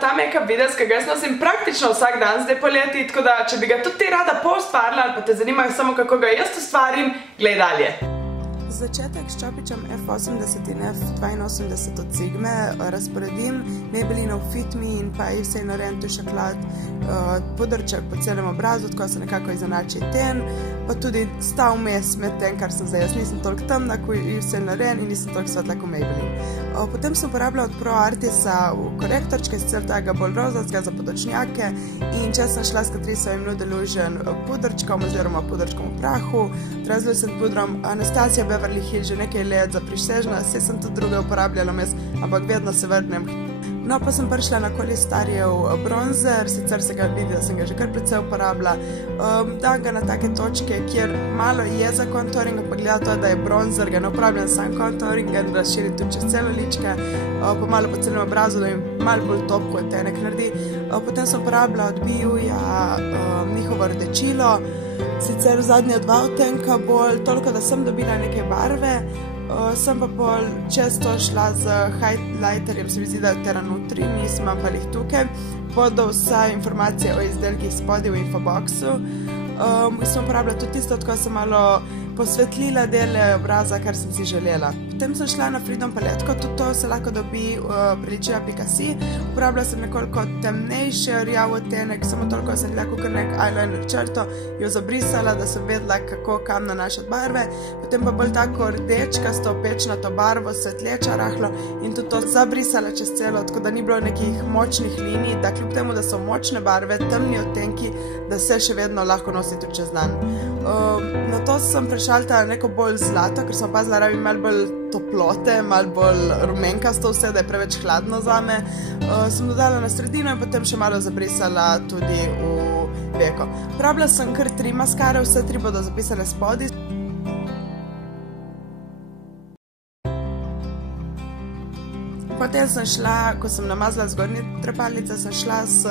ta make-up video, ki ga jaz nosim praktično vsak dan zdaj poleti, tako da, če bi ga tudi ti rada poustvarila ali pa te zanima samo, kako ga jaz ustvarim, glej dalje. Začetek s čopičem F80 in F82 od Sigme razporedim Maybellinov Fit Me in pa Yves Saint Laurent Touche Éclat pudrček po celem obrazu, tako se nekako izenači ten, pa tudi sta vmes med tem, kar sem zdaj. Jaz nisem toliko temna kot Yves Saint Laurent in nisem toliko svetla kot Maybelline. Potem sem uporabljala od Pro Artisa korektorčke, sicer tega bolj rozovskega za podočnjake, in če sem šla s Catriceovim Nude Illusion pudrčkom oziroma pudrčkom v prahu, translucent pudrom Anastasia Beverly Hills že nekaj let za prisežna, saj sem tudi druge uporabljala vmes, ampak vedno se vrnem. No, pa sem prišla na Kolistarjev bronzer, sicer se ga vidi, da sem ga že kar precej uporabila. Dam ga na take točke, kjer malo je za contouring, pa gleda to, da je bronzer, ga ne uporabljam sam contouring, ga razširim tudi čez celo ličke, pa malo po celem obrazu, da mi malo bolj top kot tenek naredi. Potem sem uporabila od Biuja njihovo rdečilo, sicer zadnje 2 odtenka bolj, toliko, da sem dobila neke barve. Sem pa pol često šla z highlighterjem, se mi zdi, da je tera notri, nisem pa jih tukaj. Bodo vse informacije o izdelkih spodaj v infoboxu. Sem uporabila tudi tisto, tako sem malo posvetlila dele obraza, kar sem si želela. Potem sem šla na Freedom paletko, tudi to se lahko dobi pri Ličija.si. Uporabila sem nekoliko temnejši rjav odtenek, samo toliko sem lahko kar nek eyeliner črto, jo zabrisala, da sem vedela, kako kam nanašati barve. Potem pa bolj tako rdečkasto, pečnato barvo, svetleča rahlo, in tudi to zabrisala čez celo, tako da ni bilo nekih močnih linij, da kljub temu, da so močne barve, temni odtenki, da se še vedno lahko nosi tudi čez dan. Na to sem prešaltala neko bolj zlato, ker sem opazila, da rabim malo bolj toplote, malo bolj rumenkasto vse, da je preveč hladno zame. Sem dodala na sredino in potem še malo zabrisala tudi v veko. Uporabila sem kar 3 maskare, vse 3 bodo zapisane spodaj. Potem sem šla, ko sem namazala zgornje trepalnice, sem šla s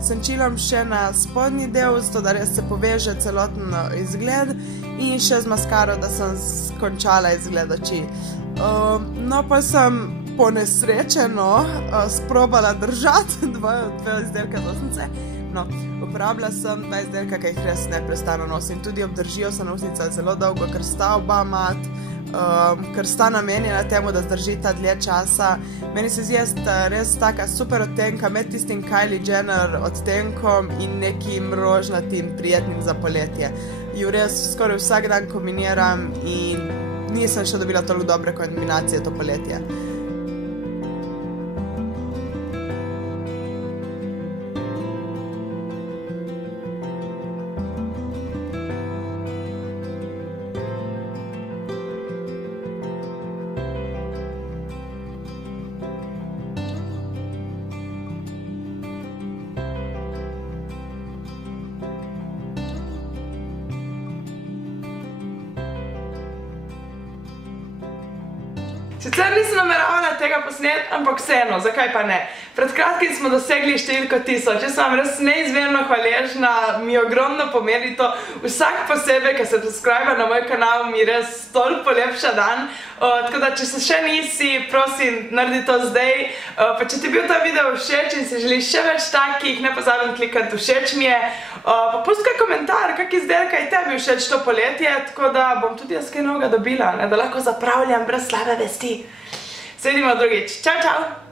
senčilom še na spodnji del, zato da res se poveže celoten izgled, in še z maskaro, da sem skončala izgled oči. No, pa sem ponesrečeno sprobala držati 2 izdelka z nosnice. No, uporabila sem 2 izdelka, ki jih res neprestano nosim. Tudi obdržijo se nosnica zelo dolgo, ker sta oba mat, ker sta namenjena temu, da zdržita dlje časa. Meni se zdi res taka super odtenka med tistim Kylie Jenner odtenkom in nekim rožnatim, prijetnim za poletje. Jo res skoraj vsak dan kombiniram in nisem še dobila toliko dobre kombinacije to poletje. Sicer nisem nameravala tega posneti, ampak vseeno, zakaj pa ne? Pred kratkim smo dosegli številko 1000, jaz sem vam res neizmerno hvaležna, mi ogromno pomeni to. Vsak posebej, ki se subscribe na moj kanal, mi res toliko polepša dan. Tako da, če se še nisi, prosim, naredi to zdaj. Pa če ti je bil ta video všeč in si želiš še več takih, ne pozabim klikati všeč mi je. Pa pusti kaj komentar, kak izdelka je tebi všeč to poletje, tako da bom tudi jaz kaj novega dobila, da lahko zapravljam brez slabe vesti. Se vidimo drugič. Čau, čau!